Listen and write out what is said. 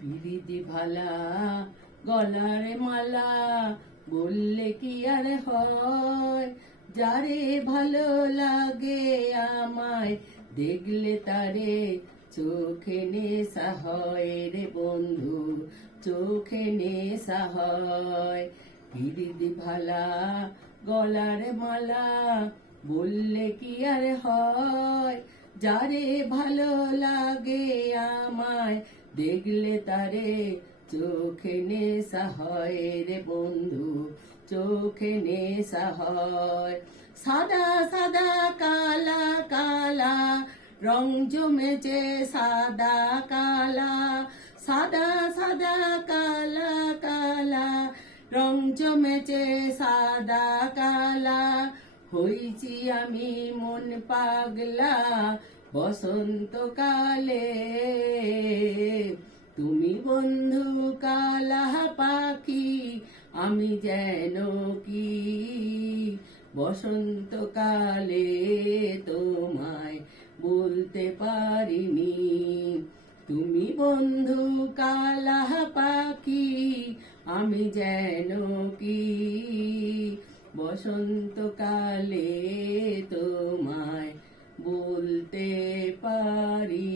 পিরিতি ভালা, গলার মালা, বললে কি আর হয়? যারে ভালো লাগে আমায়, দেখলে তারে চোখে নেশা হয় রে বন্ধু, চোখে নেশা হয়। পিরিতি ভালা, গলার মালা, বললে কি আর হয়? যারে ভালো লাগে আমায় দেখলে তারে চোখে নেশা হয় রে বন্ধু, চোখে নেশা হয়। সাদা সাদা, কালা কালা, রং জমেছে সাদা, কালা। সাদা সাদা, কালা কালা, রং জমেছে সাদা, কালা। হইছি আমি মন পাগলা বসন্তকালে। বন্ধু কালা পাখি, আমি যেন কি? বসন্তকালে তোমায় বলতে পারিনি। তুমি বন্ধু কালা পাখি, আমি যেন কি? বসন্তকালে তোমায় বলতে পারি